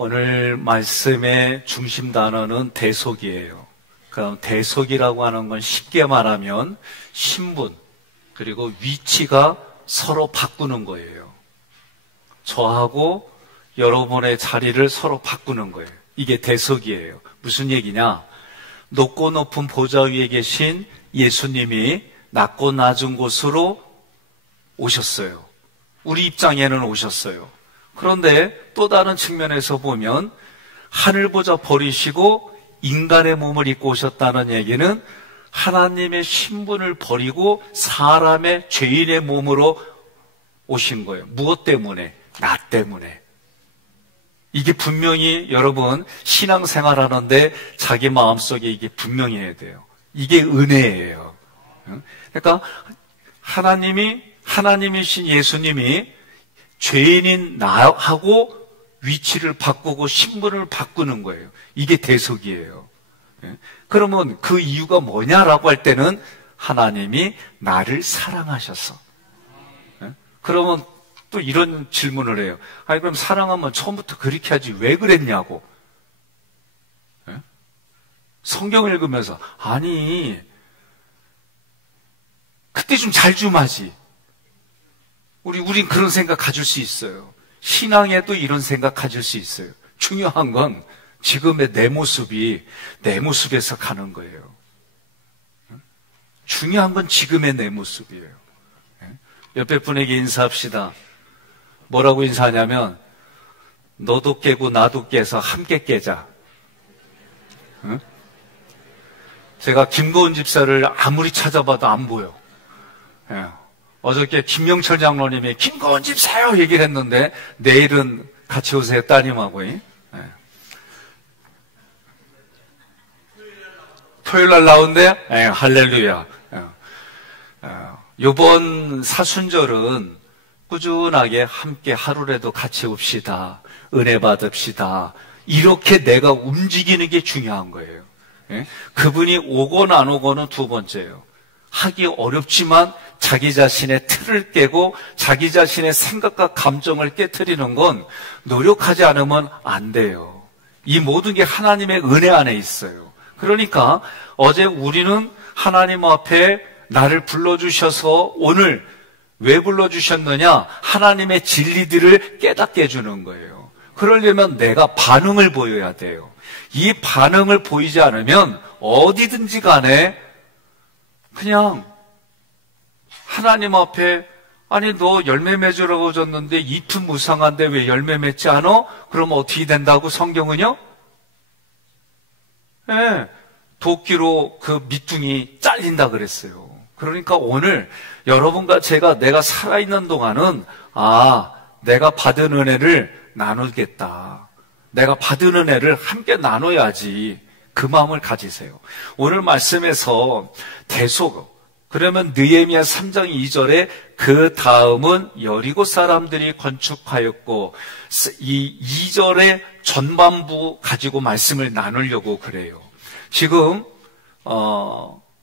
오늘 말씀의 중심 단어는 대속이에요. 그럼 대속이라고 하는 건 쉽게 말하면 신분 그리고 위치가 서로 바꾸는 거예요. 저하고 여러분의 자리를 서로 바꾸는 거예요. 이게 대속이에요. 무슨 얘기냐? 높고 높은 보좌 위에 계신 예수님이 낮고 낮은 곳으로 오셨어요. 우리 입장에는 오셨어요. 그런데 또 다른 측면에서 보면 하늘 보좌 버리시고 인간의 몸을 입고 오셨다는 얘기는 하나님의 신분을 버리고 사람의 죄인의 몸으로 오신 거예요. 무엇 때문에? 나 때문에. 이게 분명히 여러분 신앙생활하는데 자기 마음속에 이게 분명히 해야 돼요. 이게 은혜예요. 그러니까 하나님이신 예수님이 죄인인 나하고 위치를 바꾸고 신분을 바꾸는 거예요. 이게 대속이에요. 그러면 그 이유가 뭐냐라고 할 때는 하나님이 나를 사랑하셔서. 그러면 또 이런 질문을 해요. 아니 그럼 사랑하면 처음부터 그렇게 하지 왜 그랬냐고. 성경을 읽으면서 아니 그때 좀 잘 좀 하지. 우린 그런 생각 가질 수 있어요. 신앙에도 이런 생각 가질 수 있어요. 중요한 건 지금의 내 모습이 내 모습에서 가는 거예요. 중요한 건 지금의 내 모습이에요. 옆에 분에게 인사합시다. 뭐라고 인사하냐면 너도 깨고 나도 깨서 함께 깨자. 제가 김고은 집사를 아무리 찾아봐도 안 보여. 어저께 김명철 장로님이 김고은 집사요 얘기를 했는데 내일은 같이 오세요 따님하고. 토요일 날 나온대요? 할렐루야. 이번 사순절은 꾸준하게 함께 하루라도 같이 옵시다. 은혜 받읍시다. 이렇게 내가 움직이는 게 중요한 거예요. 그분이 오건 안 오건은 두 번째예요. 하기 어렵지만 자기 자신의 틀을 깨고 자기 자신의 생각과 감정을 깨트리는 건 노력하지 않으면 안 돼요. 이 모든 게 하나님의 은혜 안에 있어요. 그러니까 어제 우리는 하나님 앞에 나를 불러주셔서 오늘 왜 불러주셨느냐? 하나님의 진리들을 깨닫게 해주는 거예요. 그러려면 내가 반응을 보여야 돼요. 이 반응을 보이지 않으면 어디든지 간에 그냥 하나님 앞에 아니 너 열매 맺으라고 줬는데 잎은 무성한데 왜 열매 맺지 않아? 그러면 어떻게 된다고 성경은요? 도끼로 그 밑둥이 잘린다 그랬어요. 그러니까 오늘 여러분과 내가 살아있는 동안은 내가 받은 은혜를 나누겠다. 내가 받은 은혜를 함께 나눠야지. 그 마음을 가지세요. 오늘 말씀에서 대속, 그러면 느헤미야 3장 2절에 그 다음은 여리고 사람들이 건축하였고 이 2절의 전반부 가지고 말씀을 나누려고 그래요. 지금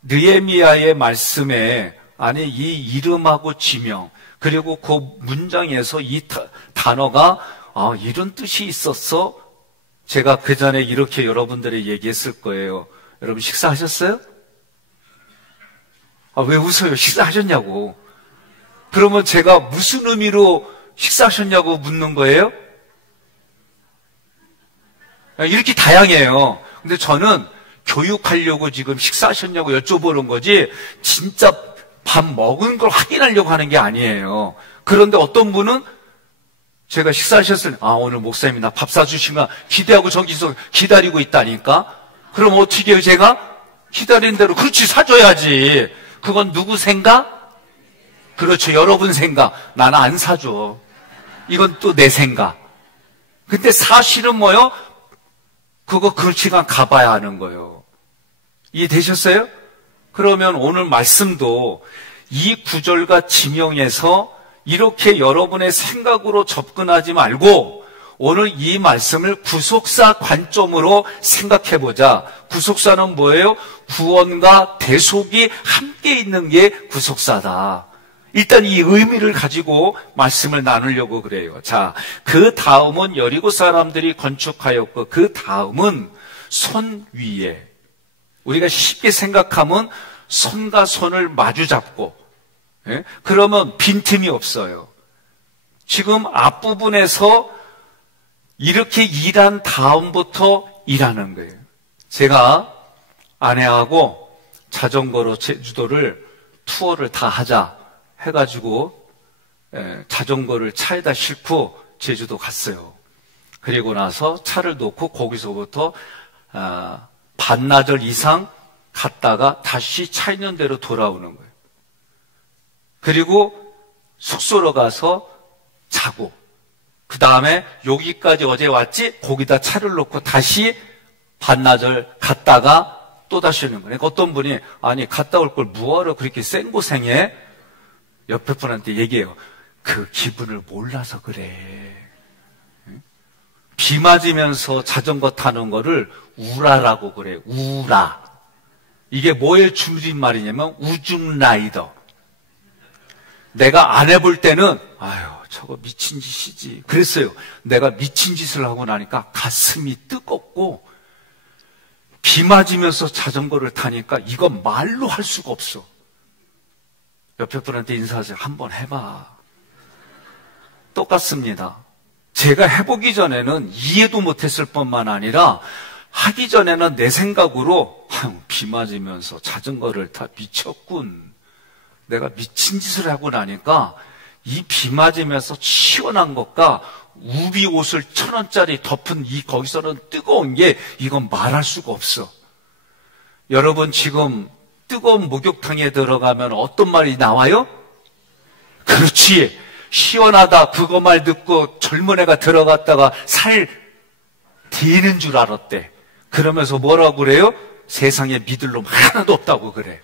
느헤미야의 말씀에 이 이름하고 지명 그리고 그 문장에서 이 단어가 이런 뜻이 있었어? 제가 그 전에 이렇게 여러분들에게 얘기했을 거예요. 여러분 식사하셨어요? 왜 웃어요? 식사하셨냐고. 그러면 제가 무슨 의미로 식사하셨냐고 묻는 거예요? 이렇게 다양해요. 근데 저는 교육하려고 지금 식사하셨냐고 여쭤보는 거지 진짜 밥 먹은 걸 확인하려고 하는 게 아니에요. 그런데 어떤 분은 제가 식사하셨을 때 오늘 목사님이 나 밥 사주시면 기대하고 저기서 기다리고 있다니까. 그럼 어떻게 해요? 제가 기다린 대로 그렇지 사줘야지. 그건 누구 생각? 그렇죠. 여러분 생각. 나는 안 사줘. 이건 또 내 생각. 근데 사실은 뭐요? 그거 그 시간 가봐야 하는 거예요. 이해되셨어요? 그러면 오늘 말씀도 이 구절과 지명에서 이렇게 여러분의 생각으로 접근하지 말고 오늘 이 말씀을 구속사 관점으로 생각해보자. 구속사는 뭐예요? 구원과 대속이 함께 있는 게 구속사다. 일단 이 의미를 가지고 말씀을 나누려고 그래요. 자, 그 다음은 여리고 사람들이 건축하였고, 그 다음은 손 위에. 우리가 쉽게 생각하면 손과 손을 마주 잡고, 예? 그러면 빈틈이 없어요. 지금 앞부분에서 이렇게 일한 다음부터 일하는 거예요. 제가 아내하고 자전거로 제주도를 투어를 다 하자 해가지고 자전거를 차에다 싣고 제주도 갔어요. 그리고 나서 차를 놓고 거기서부터 반나절 이상 갔다가 다시 차 있는 데로 돌아오는 거예요. 그리고 숙소로 가서 자고, 그 다음에 여기까지 어제 왔지? 거기다 차를 놓고 다시 반나절 갔다가 또 다시 오는 거예요. 그러니까 어떤 분이, 아니 갔다 올 걸 뭐하러 그렇게 생고생해? 옆에 분한테 얘기해요. 그 기분을 몰라서 그래. 비 맞으면서 자전거 타는 거를 우라라고 그래요. 우라. 이게 뭐의 줄임말이냐면 우중라이더. 내가 안 해볼 때는 아유 저거 미친 짓이지 그랬어요. 내가 미친 짓을 하고 나니까 가슴이 뜨겁고, 비 맞으면서 자전거를 타니까 이건 말로 할 수가 없어. 옆에 분한테 인사하세요. 한번 해봐. 똑같습니다. 제가 해보기 전에는 이해도 못했을 뿐만 아니라 하기 전에는 내 생각으로 비 맞으면서 자전거를 타 미쳤군. 내가 미친 짓을 하고 나니까 이 비 맞으면서 시원한 것과 우비 옷을 1,000원짜리 덮은 이 거기서는 뜨거운 게 이건 말할 수가 없어. 여러분 지금 뜨거운 목욕탕에 들어가면 어떤 말이 나와요? 그렇지. 시원하다 그거 말 듣고 젊은 애가 들어갔다가 살 데는 줄 알았대. 그러면서 뭐라고 그래요? 세상에 믿을 놈 하나도 없다고 그래.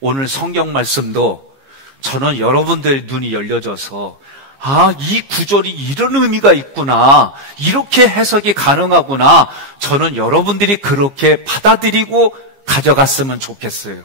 오늘 성경 말씀도 저는 여러분들의 눈이 열려져서 이 구절이 이런 의미가 있구나. 이렇게 해석이 가능하구나. 저는 여러분들이 그렇게 받아들이고 가져갔으면 좋겠어요.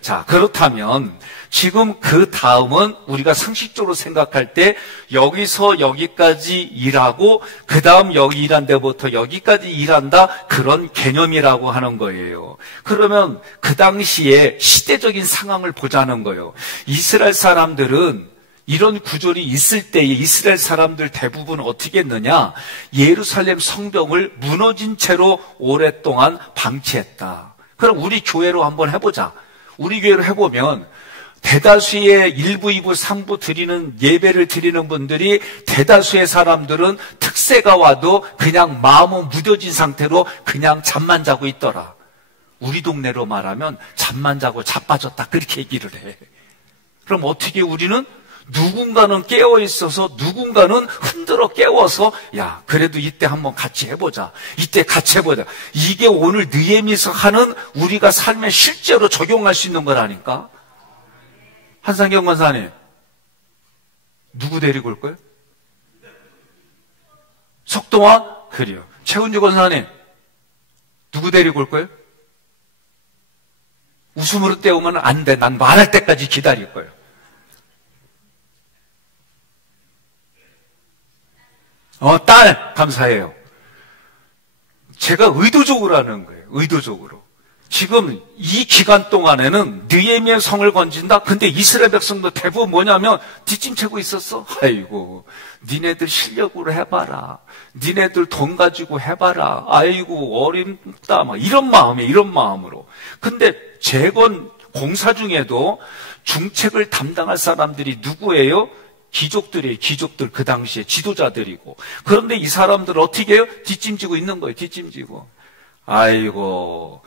자, 그렇다면 지금 그 다음은 우리가 상식적으로 생각할 때 여기서 여기까지 일하고 그 다음 여기 일한 데부터 여기까지 일한다, 그런 개념이라고 하는 거예요. 그러면 그 당시에 시대적인 상황을 보자는 거예요. 이스라엘 사람들은 이런 구절이 있을 때에 이스라엘 사람들 대부분 어떻게 했느냐? 예루살렘 성벽을 무너진 채로 오랫동안 방치했다. 그럼 우리 교회로 한번 해보자. 우리 교회로 해보면 대다수의 1부, 2부, 3부 드리는 예배를 드리는 분들이 대다수의 사람들은 특세가 와도 그냥 마음은 무뎌진 상태로 그냥 잠만 자고 있더라. 우리 동네로 말하면 잠만 자고 자빠졌다 그렇게 얘기를 해. 그럼 어떻게 우리는 누군가는 깨어 있어서 누군가는 흔들어 깨워서 야 그래도 이때 한번 같이 해보자. 이때 같이 해보자. 이게 오늘 느헤미야서 하는 우리가 삶에 실제로 적용할 수 있는 거라니까. 한상경 권사님 누구 데리고 올 거예요? 석동환? 그래요. 최은주 권사님 누구 데리고 올 거예요? 웃음으로 때우면 안 돼. 난 말할 때까지 기다릴 거예요. 딸 감사해요. 제가 의도적으로 하는 거예요. 의도적으로. 지금 이 기간 동안에는 느헤미야 성을 건진다. 근데 이스라엘 백성도 대부분 뭐냐면 뒷짐치고 있었어. 아이고 니네들 실력으로 해봐라. 니네들 돈 가지고 해봐라. 아이고 어림다. 막 이런 마음에 이런 마음으로. 근데 재건 공사 중에도 중책을 담당할 사람들이 누구예요? 귀족들이에요. 귀족들 그 당시에 지도자들이고. 그런데 이 사람들 어떻게 해요? 뒷짐지고 있는 거예요. 뒷짐지고. 아이고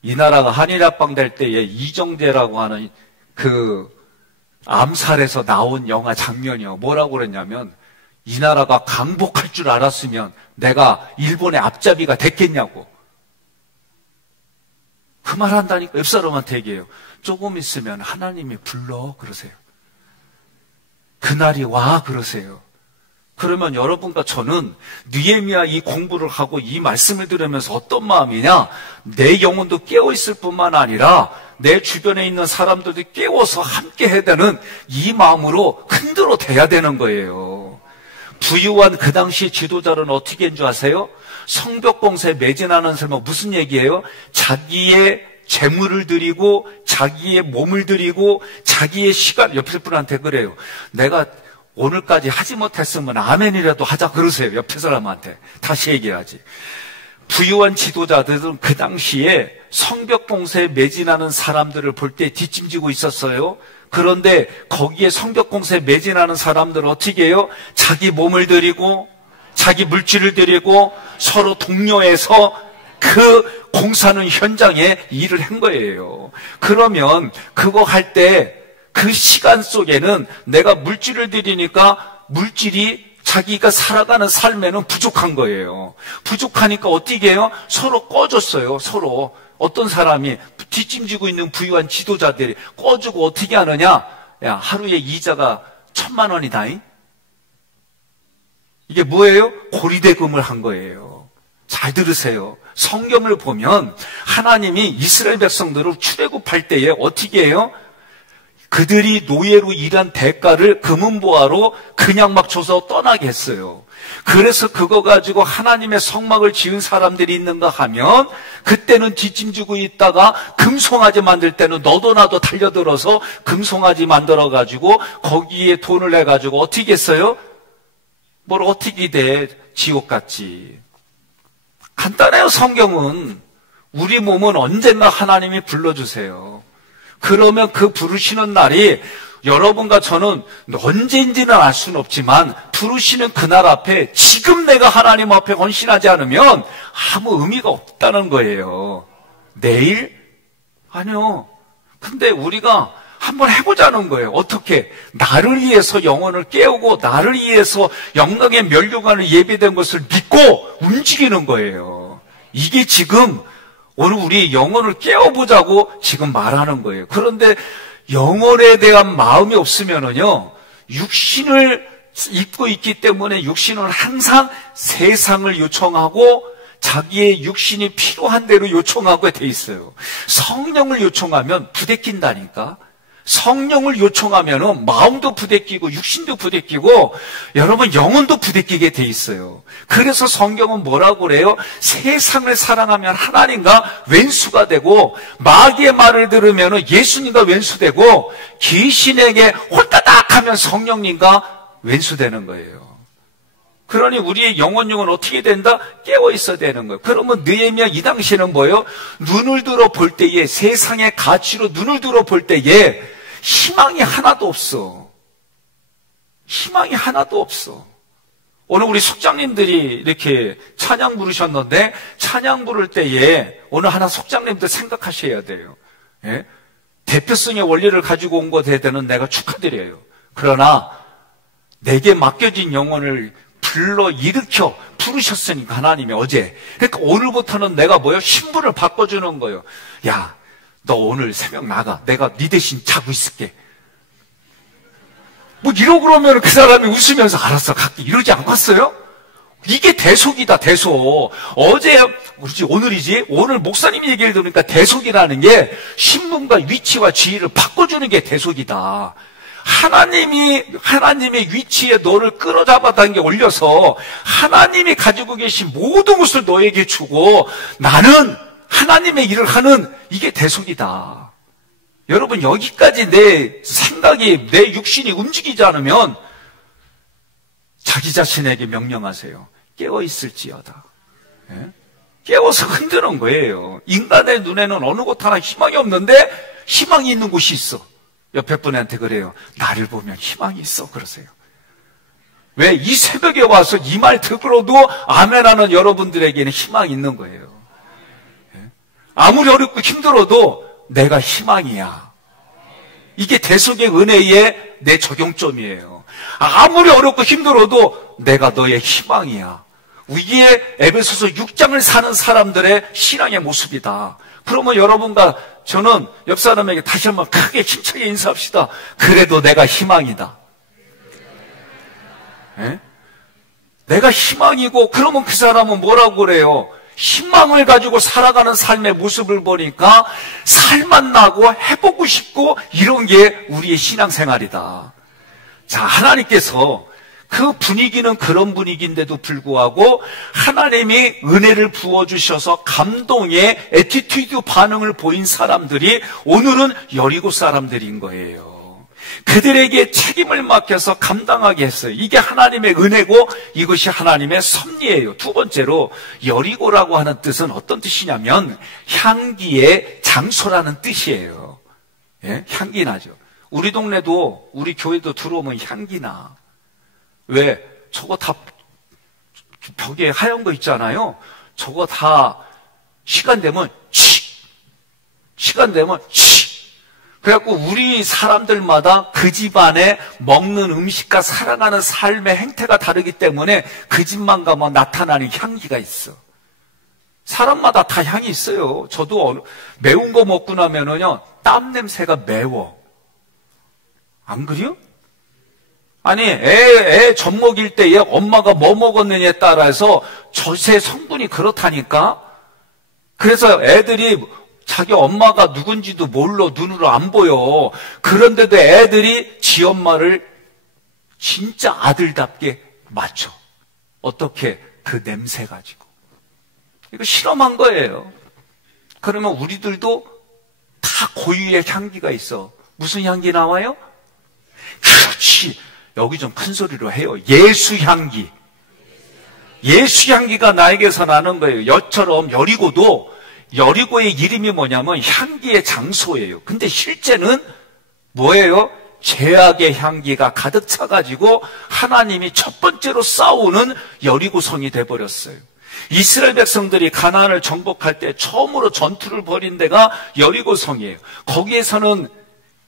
이 나라가 한일합방 될 때에 이정재라고 하는 그 암살에서 나온 영화 장면이요. 뭐라고 그랬냐면 이 나라가 강복할 줄 알았으면 내가 일본의 앞잡이가 됐겠냐고. 그 말 한다니까. 옆 사람한테 얘기해요. 조금 있으면 하나님이 불러 그러세요. 그날이 와 그러세요. 그러면 여러분과 저는 느헤미야 이 공부를 하고 이 말씀을 들으면서 어떤 마음이냐? 내 영혼도 깨어있을 뿐만 아니라 내 주변에 있는 사람들도 깨워서 함께 해야 되는 이 마음으로 흔들어 대야 되는 거예요. 부유한 그 당시 지도자는 어떻게 한 줄 아세요? 성벽공사에 매진하는 사람은 무슨 얘기예요? 자기의 재물을 드리고 자기의 몸을 드리고 자기의 시간, 옆에 분한테 그래요. 내가 오늘까지 하지 못했으면 아멘이라도 하자 그러세요. 옆에 사람한테. 다시 얘기하지. 부유한 지도자들은 그 당시에 성벽공사에 매진하는 사람들을 볼 때 뒷짐지고 있었어요. 그런데 거기에 성벽공사에 매진하는 사람들은 어떻게 해요? 자기 몸을 드리고 자기 물질을 드리고 서로 독려해서 그 공사하는 현장에 일을 한 거예요. 그러면 그거 할 때 그 시간 속에는 내가 물질을 드리니까 물질이 자기가 살아가는 삶에는 부족한 거예요. 부족하니까 어떻게 해요? 서로 꺼줬어요. 서로. 어떤 사람이 뒷짐지고 있는 부유한 지도자들이 꺼주고 어떻게 하느냐? 야, 하루에 이자가 1,000만 원이다. 이게 뭐예요? 고리대금을 한 거예요. 잘 들으세요. 성경을 보면 하나님이 이스라엘 백성들을 출애굽할 때에 어떻게 해요? 그들이 노예로 일한 대가를 금은보화로 그냥 막 줘서 떠나게 했어요. 그래서 그거 가지고 하나님의 성막을 지은 사람들이 있는가 하면 그때는 뒷짐지고 있다가 금송아지 만들 때는 너도 나도 달려들어서 금송아지 만들어가지고 거기에 돈을 내가지고 어떻게 했어요? 뭘 어떻게 돼? 지옥같이. 간단해요. 성경은. 우리 몸은 언젠가 하나님이 불러주세요. 그러면 그 부르시는 날이 여러분과 저는 언제인지는 알 수는 없지만 부르시는 그날 앞에 지금 내가 하나님 앞에 헌신하지 않으면 아무 의미가 없다는 거예요. 내일? 아니요. 근데 우리가 한번 해보자는 거예요. 어떻게? 나를 위해서 영혼을 깨우고 나를 위해서 영광의 면류관을 예비된 것을 믿고 움직이는 거예요. 이게 지금 오늘 우리 영혼을 깨워보자고 지금 말하는 거예요. 그런데 영혼에 대한 마음이 없으면은요, 육신을 입고 있기 때문에 육신은 항상 세상을 요청하고 자기의 육신이 필요한 대로 요청하고 돼 있어요. 성령을 요청하면 부대낀다니까. 성령을 요청하면은 마음도 부대끼고 육신도 부대끼고 여러분 영혼도 부대끼게 돼 있어요. 그래서 성경은 뭐라고 그래요? 세상을 사랑하면 하나님과 왼수가 되고 마귀의 말을 들으면 예수님과 왼수되고 귀신에게 홀따닥 하면 성령님과 왼수되는 거예요. 그러니 우리의 영혼육은 어떻게 된다? 깨어 있어야 되는 거예요. 그러면 느헤미야 이 당시에는 뭐예요? 눈을 들어 볼 때에 세상의 가치로 눈을 들어 볼 때에 희망이 하나도 없어. 희망이 하나도 없어. 오늘 우리 속장님들이 이렇게 찬양 부르셨는데 찬양 부를 때에 오늘 하나 속장님들 생각하셔야 돼요. 예? 대표성의 원리를 가지고 온 것에 대해서는 내가 축하드려요. 그러나 내게 맡겨진 영혼을 불러 일으켜 부르셨으니까 하나님이 어제. 그러니까 오늘부터는 내가 뭐예요? 신분을 바꿔주는 거예요. 야, 너 오늘 새벽 나가. 내가 네 대신 자고 있을게. 뭐 이러고 그러면 그 사람이 웃으면서 알았어 갈게 이러지 않겠어요? 이게 대속이다. 대속. 어제 그렇지 오늘이지 오늘 목사님이 얘기를 들으니까 대속이라는 게 신분과 위치와 지위를 바꿔주는 게 대속이다. 하나님의 위치에 너를 끌어잡아 당겨 올려서 하나님이 가지고 계신 모든 것을 너에게 주고 나는 하나님의 일을 하는 이게 대속이다. 여러분 여기까지 내 생각이 내 육신이 움직이지 않으면 자기 자신에게 명령하세요. 깨어있을지어다. 예? 깨워서 흔드는 거예요. 인간의 눈에는 어느 곳 하나 희망이 없는데 희망이 있는 곳이 있어. 옆에 분한테 그래요. 나를 보면 희망이 있어. 그러세요. 왜? 이 새벽에 와서 이 말 듣고도 아멘하는 여러분들에게는 희망이 있는 거예요. 아무리 어렵고 힘들어도 내가 희망이야. 이게 대속의 은혜의 내 적용점이에요. 아무리 어렵고 힘들어도 내가 너의 희망이야. 이게 에베소서 6장을 사는 사람들의 신앙의 모습이다. 그러면 여러분과 저는 옆 사람에게 다시 한번 크게 힘차게 인사합시다. 그래도 내가 희망이다. 에? 내가 희망이고 그러면 그 사람은 뭐라고 그래요? 희망을 가지고 살아가는 삶의 모습을 보니까 살만 나고 해보고 싶고 이런 게 우리의 신앙생활이다. 자, 하나님께서 그 분위기는 그런 분위기인데도 불구하고 하나님이 은혜를 부어주셔서 감동의 애티튜드 반응을 보인 사람들이 오늘은 여리고 사람들인 거예요. 그들에게 책임을 맡겨서 감당하게 했어요. 이게 하나님의 은혜고 이것이 하나님의 섭리예요. 두 번째로 여리고라고 하는 뜻은 어떤 뜻이냐면 향기의 장소라는 뜻이에요. 예? 향기 나죠. 우리 동네도 우리 교회도 들어오면 향기 나. 왜? 저거 다 벽에 하얀 거 있잖아요. 저거 다 시간 되면 시간 되면 그래갖고 우리 사람들마다 그 집안에 먹는 음식과 살아가는 삶의 행태가 다르기 때문에 그 집만 가면 나타나는 향기가 있어. 사람마다 다 향이 있어요. 저도 매운 거 먹고 나면은요 땀 냄새가 매워. 안 그래요? 아니 애 젖 먹일 때에 엄마가 뭐 먹었느냐에 따라서 젖의 성분이 그렇다니까. 그래서 애들이 자기 엄마가 누군지도 몰라. 눈으로 안 보여. 그런데도 애들이 지 엄마를 진짜 아들답게 맞춰. 어떻게? 그 냄새 가지고. 이거 실험한 거예요. 그러면 우리들도 다 고유의 향기가 있어. 무슨 향기 나와요? 그렇지. 여기 좀 큰 소리로 해요. 예수 향기. 예수 향기가 나에게서 나는 거예요. 여처럼 여리고의 이름이 뭐냐면 향기의 장소예요. 근데 실제는 뭐예요? 죄악의 향기가 가득 차가지고 하나님이 첫 번째로 싸우는 여리고성이 돼버렸어요. 이스라엘 백성들이 가나안을 정복할 때 처음으로 전투를 벌인 데가 여리고성이에요. 거기에서는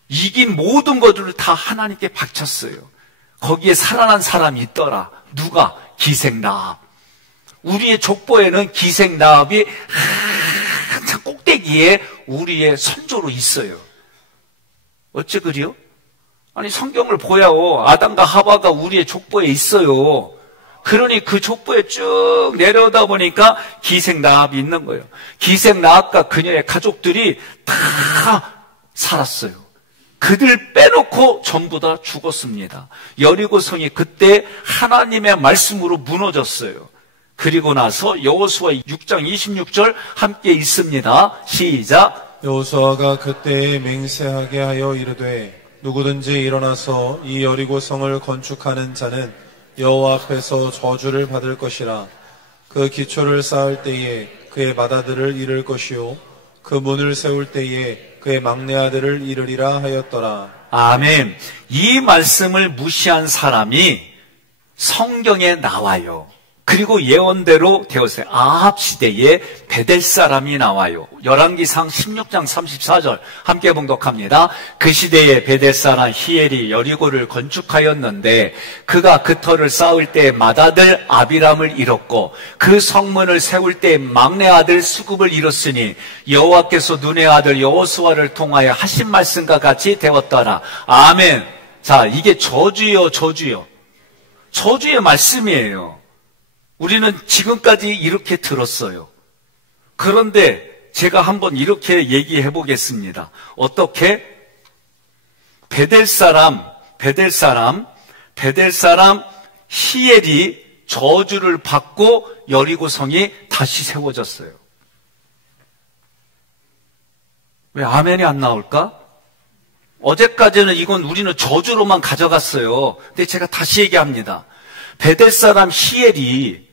이긴 모든 것들을 다 하나님께 바쳤어요. 거기에 살아난 사람이 있더라. 누가? 기생라합. 우리의 족보에는 기생라합이 한참 꼭대기에 우리의 선조로 있어요. 어째 그래요? 아니 성경을 보야오. 아담과 하와가 우리의 족보에 있어요. 그러니 그 족보에 쭉 내려오다 보니까 기생라합이 있는 거예요. 기생라합과 그녀의 가족들이 다 살았어요. 그들 빼놓고 전부 다 죽었습니다. 여리고성이 그때 하나님의 말씀으로 무너졌어요. 그리고 나서 여호수아 6장 26절 함께 읽습니다. 시작. 여호수아가 그때에 맹세하게 하여 이르되 누구든지 일어나서 이 여리고성을 건축하는 자는 여호와 앞에서 저주를 받을 것이라. 그 기초를 쌓을 때에 그의 맏아들을 잃을 것이요 그 문을 세울 때에 그의 막내 아들을 잃으리라 하였더라. 아멘. 이 말씀을 무시한 사람이 성경에 나와요. 그리고 예언대로 되었어요. 아합 시대에 베델 사람이 나와요. 열왕기상 16장 34절 함께 봉독합니다. 그 시대에 베델 사람 히엘이 여리고를 건축하였는데 그가 그 터를 쌓을 때 맏아들 아비람을 잃었고 그 성문을 세울 때 막내 아들 수굽을 잃었으니 여호와께서 눈의 아들 여호수아를 통하여 하신 말씀과 같이 되었더라. 아멘. 자, 이게 저주요. 저주의 말씀이에요. 우리는 지금까지 이렇게 들었어요. 그런데 제가 한번 이렇게 얘기해 보겠습니다. 어떻게? 베델 사람 히엘이 저주를 받고 여리고성이 다시 세워졌어요. 왜 아멘이 안 나올까? 어제까지는 이건 우리는 저주로만 가져갔어요. 근데 제가 다시 얘기합니다. 베델 사람 히엘이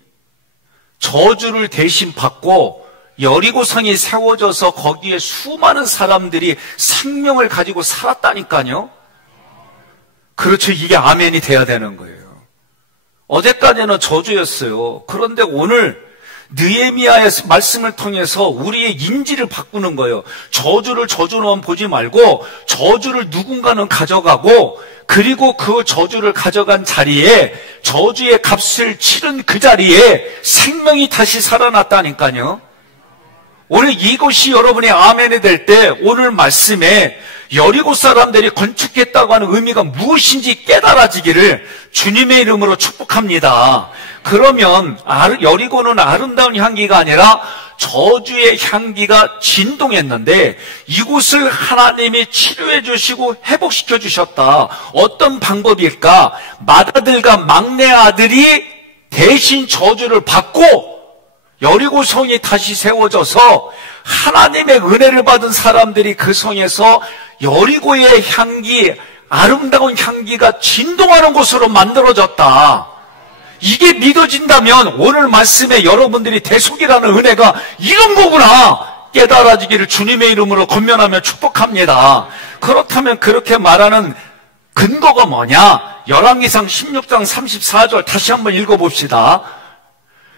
저주를 대신 받고 여리고성이 세워져서 거기에 수많은 사람들이 생명을 가지고 살았다니까요. 그렇죠. 이게 아멘이 돼야 되는 거예요. 어제까지는 저주였어요. 그런데 오늘 느헤미야의 말씀을 통해서 우리의 인지를 바꾸는 거예요. 저주를 저주로만 보지 말고 저주를 누군가는 가져가고 그리고 그 저주를 가져간 자리에 저주의 값을 치른 그 자리에 생명이 다시 살아났다니까요. 오늘 이것이 여러분의 아멘이 될 때 오늘 말씀에 여리고 사람들이 건축했다고 하는 의미가 무엇인지 깨달아지기를 주님의 이름으로 축복합니다. 그러면 여리고는 아름다운 향기가 아니라 저주의 향기가 진동했는데 이곳을 하나님이 치료해 주시고 회복시켜 주셨다. 어떤 방법일까? 맏아들과 막내 아들이 대신 저주를 받고 여리고 성이 다시 세워져서 하나님의 은혜를 받은 사람들이 그 성에서 여리고의 향기, 아름다운 향기가 진동하는 곳으로 만들어졌다. 이게 믿어진다면 오늘 말씀에 여러분들이 대속이라는 은혜가 이런 거구나 깨달아지기를 주님의 이름으로 권면하며 축복합니다. 그렇다면 그렇게 말하는 근거가 뭐냐? 열왕기상 16장 34절 다시 한번 읽어봅시다.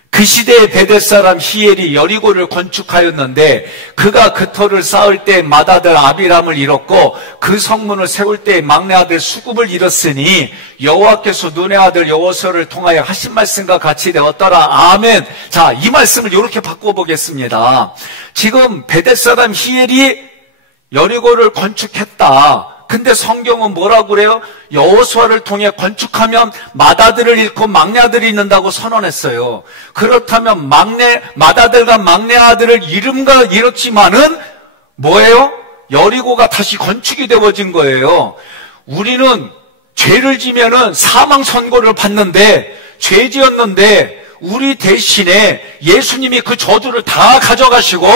그 시대에 베델 사람 히엘이 여리고를 건축하였는데 그가 그 터를 쌓을 때 맏아들 아비람을 잃었고 그 성문을 세울 때 막내 아들 수굽을 잃었으니 여호와께서 눈의 아들 여호수아를 통하여 하신 말씀과 같이 되었더라. 아멘. 자, 이 말씀을 이렇게 바꿔보겠습니다. 지금 베델 사람 히엘이 여리고를 건축했다. 근데 성경은 뭐라고 그래요? 여호수아를 통해 건축하면 맏아들을 잃고 막내 아들이 있는다고 선언했어요. 그렇다면 맏아들과 막내 아들을 잃음과 잃었지만은 뭐예요? 여리고가 다시 건축이 되어진 거예요. 우리는 죄를 지면은 사망 선고를 받는데 죄 지었는데 우리 대신에 예수님이 그 저주를 다 가져가시고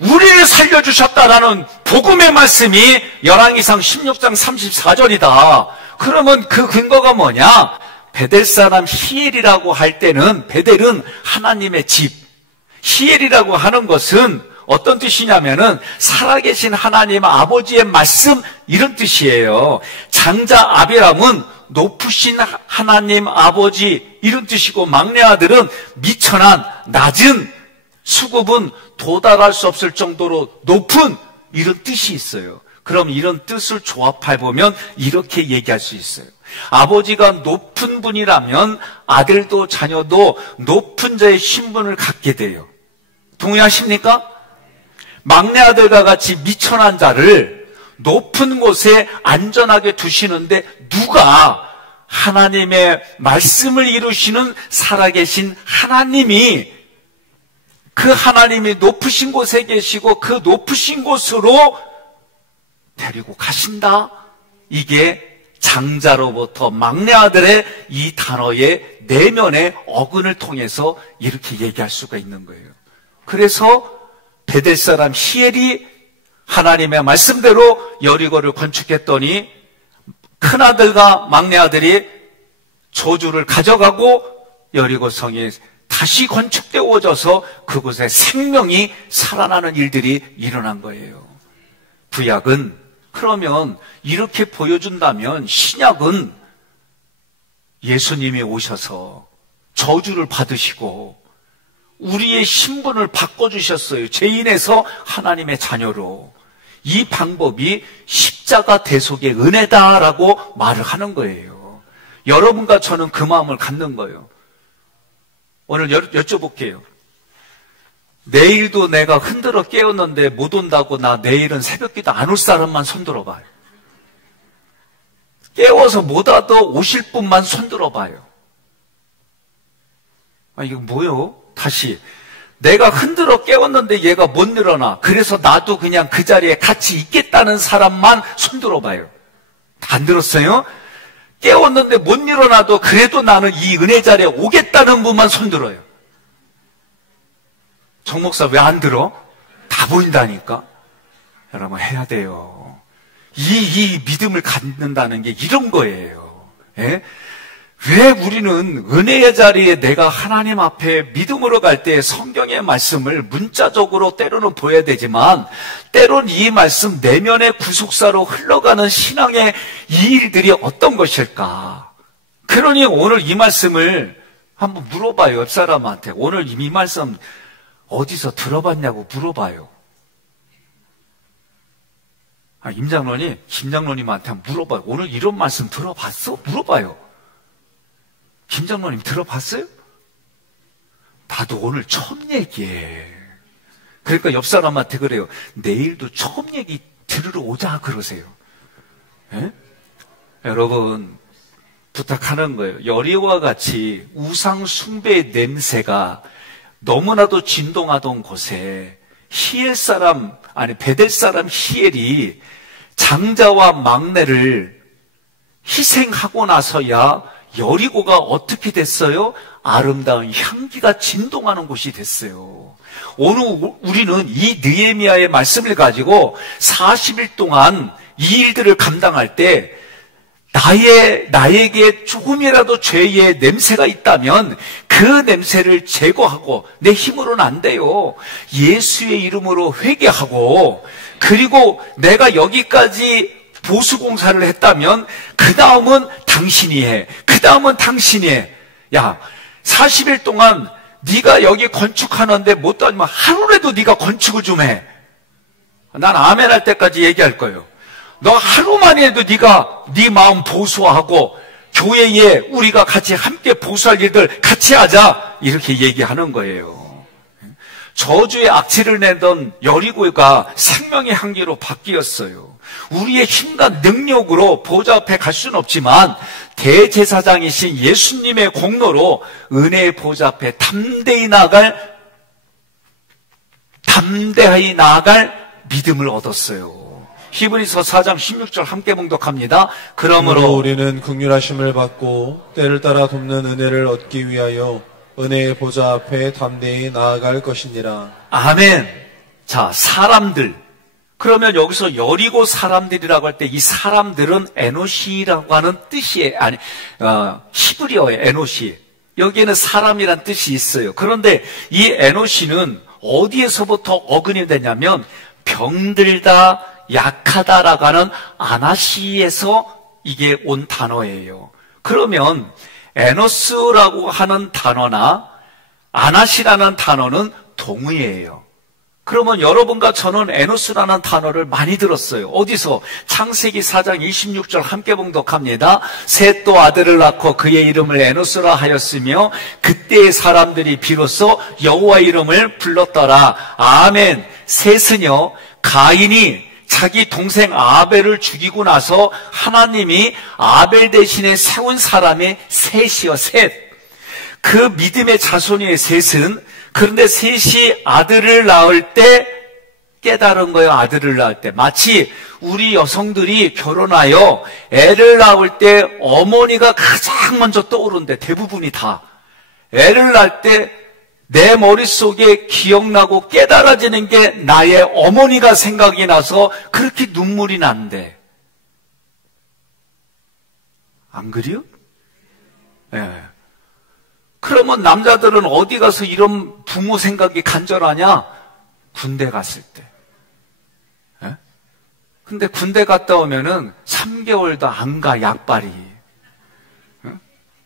우리를 살려주셨다라는 복음의 말씀이 열왕기상 16장 34절이다. 그러면 그 근거가 뭐냐? 베델 사람 히엘이라고 할 때는 베델은 하나님의 집, 히엘이라고 하는 것은 어떤 뜻이냐면은 살아계신 하나님 아버지의 말씀 이런 뜻이에요. 장자 아비람은 높으신 하나님 아버지 이런 뜻이고 막내 아들은 미천한 낮은 수굽은 도달할 수 없을 정도로 높은 이런 뜻이 있어요. 그럼 이런 뜻을 조합해보면 이렇게 얘기할 수 있어요. 아버지가 높은 분이라면 아들도 자녀도 높은 자의 신분을 갖게 돼요. 동의하십니까? 막내 아들과 같이 미천한 자를 높은 곳에 안전하게 두시는데 누가? 하나님의 말씀을 이루시는 살아계신 하나님이 그 하나님이 높으신 곳에 계시고 그 높으신 곳으로 데리고 가신다. 이게 장자로부터 막내 아들의 이 단어의 내면의 어근을 통해서 이렇게 얘기할 수가 있는 거예요. 그래서 베델 사람 히엘이 하나님의 말씀대로 여리고를 건축했더니 큰아들과 막내 아들이 저주를 가져가고 여리고 성이 다시 건축되어져서 그곳에 생명이 살아나는 일들이 일어난 거예요. 구약은 그러면 이렇게 보여준다면 신약은 예수님이 오셔서 저주를 받으시고 우리의 신분을 바꿔주셨어요. 죄인에서 하나님의 자녀로. 이 방법이 십자가 대속의 은혜다라고 말을 하는 거예요. 여러분과 저는 그 마음을 갖는 거예요. 오늘 여쭤볼게요. 내일도 내가 흔들어 깨웠는데 못 온다고 나 내일은 새벽기도 안 올 사람만 손들어봐요. 깨워서 못 와도 오실 분만 손들어봐요. 아, 이거 뭐요? 다시. 내가 흔들어 깨웠는데 얘가 못 일어나. 그래서 나도 그냥 그 자리에 같이 있겠다는 사람만 손들어봐요. 다 안 들었어요? 깨웠는데 못 일어나도 그래도 나는 이 은혜 자리에 오겠다는 분만 손들어요. 정 목사 왜 안 들어? 다 보인다니까. 여러분 해야 돼요. 이 믿음을 갖는다는 게 이런 거예요. 예? 왜 우리는 은혜의 자리에 내가 하나님 앞에 믿음으로 갈 때 성경의 말씀을 문자적으로 때로는 보여야 되지만 때론 이 말씀 내면의 구속사로 흘러가는 신앙의 이 일들이 어떤 것일까? 그러니 오늘 이 말씀을 한번 물어봐요. 옆 사람한테. 오늘 이 말씀 어디서 들어봤냐고 물어봐요. 임장로님, 김장로님한테 한번 물어봐요. 오늘 이런 말씀 들어봤어? 물어봐요. 김장로님 들어봤어요? 나도 오늘 처음 얘기해. 그러니까 옆 사람한테 그래요. 내일도 처음 얘기 들으러 오자 그러세요. 예? 여러분, 부탁하는 거예요. 여리고와 같이 우상 숭배의 냄새가 너무나도 진동하던 곳에 베델 사람 히엘이 장자와 막내를 희생하고 나서야 여리고가 어떻게 됐어요? 아름다운 향기가 진동하는 곳이 됐어요. 오늘 우리는 이 느헤미야의 말씀을 가지고 40일 동안 이 일들을 감당할 때 나에게 조금이라도 죄의 냄새가 있다면 그 냄새를 제거하고, 내 힘으로는 안 돼요. 예수의 이름으로 회개하고, 그리고 내가 여기까지 보수공사를 했다면 그 다음은 당신이 해. 그 다음은 당신이 해. 야, 40일 동안 네가 여기 건축하는데 못 다니면 하루라도 네가 건축을 좀 해. 난 아멘 할 때까지 얘기할 거예요. 너 하루만 해도 네가 네 마음 보수하고 교회에 우리가 같이 함께 보수할 일들 같이 하자, 이렇게 얘기하는 거예요. 저주의 악취를 내던 여리고가 생명의 향기로 바뀌었어요. 우리의 힘과 능력으로 보좌 앞에 갈 수는 없지만 대제사장이신 예수님의 공로로 은혜의 보좌 앞에 담대하게 나아갈 믿음을 얻었어요. 히브리서 4장 16절 함께 봉독합니다. 그러므로 우리는 긍휼하심을 받고 때를 따라 돕는 은혜를 얻기 위하여 은혜의 보좌 앞에 담대히 나아갈 것이니라. 아멘. 자, 사람들. 그러면 여기서 여리고 사람들이라고 할 때 이 사람들은 에노시라고 하는 뜻이에요. 히브리어의 에노시. 여기에는 사람이란 뜻이 있어요. 그런데 이 에노시는 어디에서부터 어근이 되냐면 병들다, 약하다라고 하는 아나시에서 이게 온 단어예요. 그러면 에노스라고 하는 단어나 아나시라는 단어는 동의예요. 그러면 여러분과 저는 에노스라는 단어를 많이 들었어요. 어디서? 창세기 4장 26절 함께 봉독합니다. 셋 또 아들을 낳고 그의 이름을 에노스라 하였으며 그때의 사람들이 비로소 여호와 이름을 불렀더라. 아멘. 셋은요, 가인이 자기 동생 아벨을 죽이고 나서 하나님이 아벨 대신에 세운 사람이 셋이요, 셋. 그 믿음의 자손의 셋은, 그런데 셋이 아들을 낳을 때 깨달은 거예요. 아들을 낳을 때. 마치 우리 여성들이 결혼하여 애를 낳을 때 어머니가 가장 먼저 떠오르는데, 대부분이 다 애를 낳을 때 내 머릿속에 기억나고 깨달아지는 게 나의 어머니가 생각이 나서 그렇게 눈물이 난대. 안 그래요? 예. 그러면 남자들은 어디 가서 이런 부모 생각이 간절하냐? 군대 갔을 때. 예? 근데 군대 갔다 오면은 3개월도 안 가, 약발이. 예?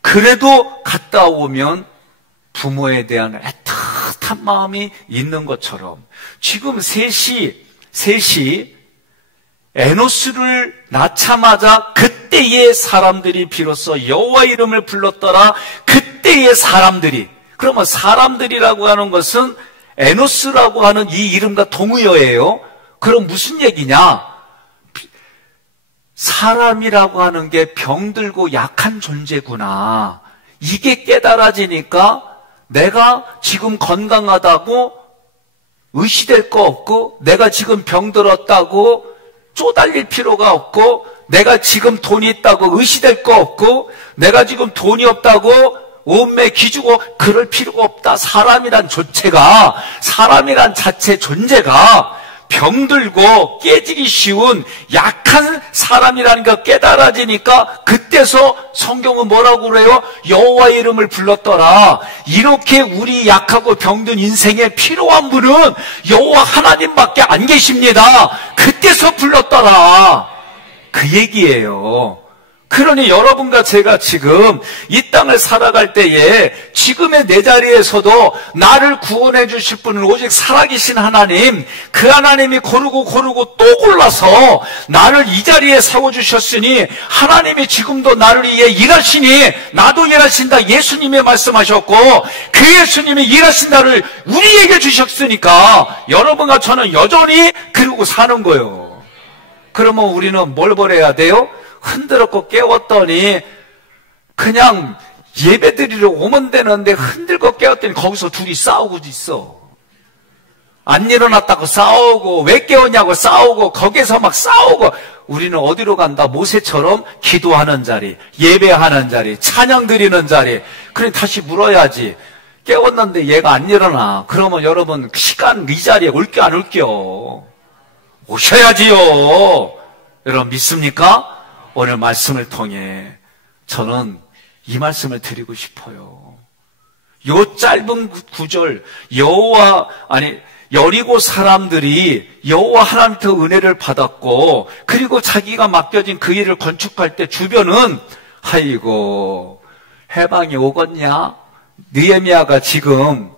그래도 갔다 오면 부모에 대한 애틋한 마음이 있는 것처럼 지금 셋이 에노스를 낳자마자 그때의 사람들이 비로소 여호와 이름을 불렀더라. 그때의 사람들이. 그러면 사람들이라고 하는 것은 에노스라고 하는 이 이름과 동의어예요. 그럼 무슨 얘기냐? 사람이라고 하는 게 병들고 약한 존재구나. 이게 깨달아지니까 내가 지금 건강하다고 의시될 거 없고, 내가 지금 병들었다고 쪼달릴 필요가 없고, 내가 지금 돈이 있다고 의시될 거 없고, 내가 지금 돈이 없다고 온매 기주고 그럴 필요가 없다. 사람이란 자체 존재가 병들고 깨지기 쉬운 약한 사람이라는 거 깨달아지니까 그때서 성경은 뭐라고 그래요? 여호와 이름을 불렀더라. 이렇게 우리 약하고 병든 인생에 필요한 분은 여호와 하나님밖에 안 계십니다. 그때서 불렀더라. 그 얘기예요. 그러니 여러분과 제가 지금 이 땅을 살아갈 때에 지금의 내 자리에서도 나를 구원해 주실 분은 오직 살아계신 하나님, 그 하나님이 고르고 또 골라서 나를 이 자리에 세워주셨으니 하나님이 지금도 나를 위해 일하시니 나도 일하신다. 예수님이 말씀하셨고 그 예수님이 일하신다를 우리에게 주셨으니까 여러분과 저는 여전히 그러고 사는 거예요. 그러면 우리는 뭘 버려야 돼요? 흔들었고 깨웠더니 그냥 예배드리러 오면 되는데 흔들고 깨웠더니 거기서 둘이 싸우고 있어. 안 일어났다고 싸우고, 왜 깨웠냐고 싸우고, 거기서 막 싸우고. 우리는 어디로 간다? 모세처럼 기도하는 자리, 예배하는 자리, 찬양 드리는 자리. 그래 다시 물어야지. 깨웠는데 얘가 안 일어나. 그러면 여러분 시간 이 자리에 올게 안 올게요? 오셔야지요. 여러분 믿습니까? 오늘 말씀을 통해 저는 이 말씀을 드리고 싶어요. 요 짧은 구절, 여리고 사람들이 여호와 하나님부터 은혜를 받았고, 그리고 자기가 맡겨진 그 일을 건축할 때 주변은 아이고 해방이 오겠냐? 느헤미야가 지금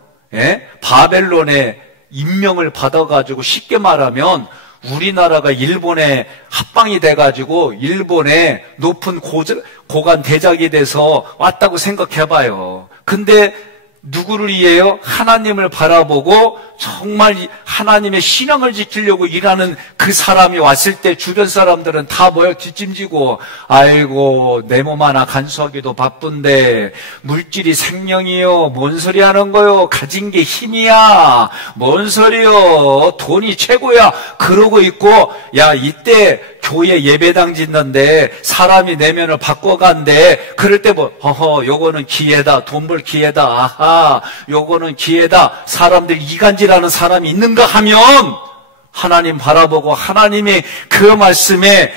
바벨론에 임명을 받아가지고, 쉽게 말하면 우리나라가 일본에 합방이 돼가지고 일본의 높은 고관 대작이 돼서 왔다고 생각해봐요. 근데 누구를 위해요? 하나님을 바라보고 정말 하나님의 신앙을 지키려고 일하는 그 사람이 왔을 때 주변 사람들은 다 모여 뒷짐지고, 아이고 내 몸 하나 간수하기도 바쁜데 물질이 생명이요, 뭔 소리 하는 거요? 가진 게 힘이야, 뭔 소리요? 돈이 최고야, 그러고 있고, 야 이때 교회 예배당 짓는데 사람이 내면을 바꿔간대. 그럴 때 뭐 요거는 기회다, 돈 벌 기회다, 아하 요거는 기회다, 사람들 이간질하는 사람이 있는가 하면 하나님 바라보고 하나님의 그 말씀에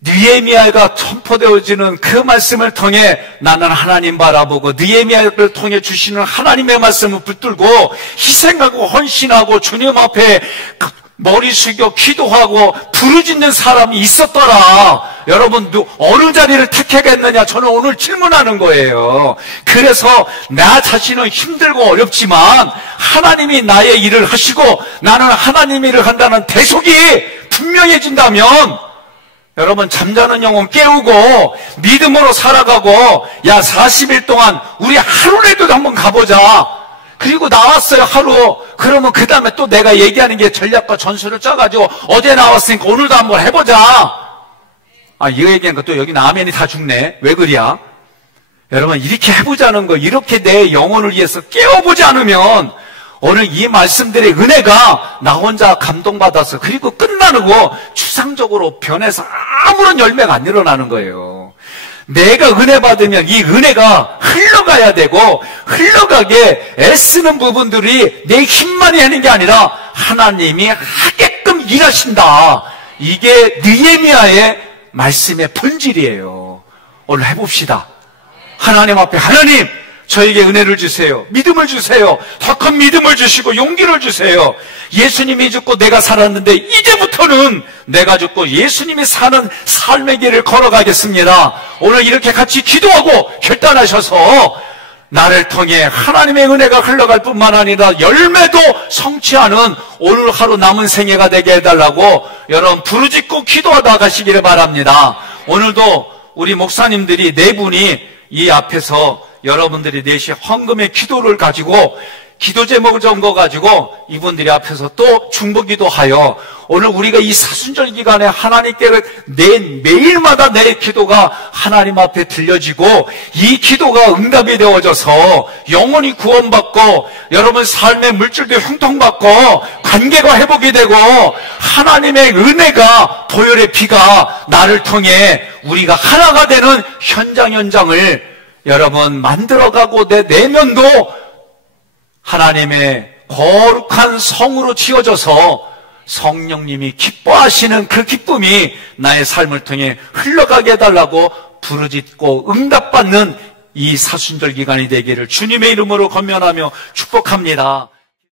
느헤미야가 선포되어지는 그 말씀을 통해 나는 하나님 바라보고 느헤미야를 통해 주시는 하나님의 말씀을 붙들고 희생하고 헌신하고 주님 앞에 머리 숙여 기도하고 부르짖는 사람이 있었더라. 여러분 어느 자리를 택하겠느냐? 저는 오늘 질문하는 거예요. 그래서 나 자신은 힘들고 어렵지만 하나님이 나의 일을 하시고 나는 하나님 일을 한다는 대속이 분명해진다면, 여러분 잠자는 영혼 깨우고 믿음으로 살아가고, 야 40일 동안 우리 하루라도 한번 가보자. 그리고 나왔어요 하루. 그러면 그 다음에 또 내가 얘기하는 게 전략과 전술을 짜가지고 어제 나왔으니까 오늘도 한번 해보자. 이거 얘기하니까 또 여기 아멘이 다 죽네. 왜 그래야? 여러분 이렇게 해보자는 거, 이렇게 내 영혼을 위해서 깨워보지 않으면 오늘 이 말씀들의 은혜가 나 혼자 감동받아서 그리고 끝나고 추상적으로 변해서 아무런 열매가 안 일어나는 거예요. 내가 은혜 받으면 이 은혜가 흘러가야 되고, 흘러가게 애쓰는 부분들이 내 힘만이 하는 게 아니라 하나님이 하게끔 일하신다. 이게 느헤미야의 말씀의 본질이에요. 오늘 해봅시다. 하나님 앞에, 하나님 저에게 은혜를 주세요, 믿음을 주세요, 더 큰 믿음을 주시고 용기를 주세요. 예수님이 죽고 내가 살았는데 이제부터는 내가 죽고 예수님이 사는 삶의 길을 걸어가겠습니다. 오늘 이렇게 같이 기도하고 결단하셔서 나를 통해 하나님의 은혜가 흘러갈 뿐만 아니라 열매도 성취하는 오늘 하루 남은 생애가 되게 해달라고 여러분 부르짖고 기도하다 가시기를 바랍니다. 오늘도 우리 목사님들이 네 분이 이 앞에서 여러분들이 넷이 헌금의 기도를 가지고, 기도 제목을 적어가지고 이분들이 앞에서 또 중보기도하여 오늘 우리가 이 사순절 기간에 하나님께 매일마다 내 기도가 하나님 앞에 들려지고 이 기도가 응답이 되어져서 영혼이 구원받고 여러분 삶의 물질도 형통받고 관계가 회복이 되고 하나님의 은혜가 보혈의 피가 나를 통해 우리가 하나가 되는 현장을 여러분 만들어가고 내 내면도 하나님의 거룩한 성으로 지어져서 성령님이 기뻐하시는 그 기쁨이 나의 삶을 통해 흘러가게 해달라고 부르짖고 응답받는 이 사순절 기간이 되기를 주님의 이름으로 권면하며 축복합니다.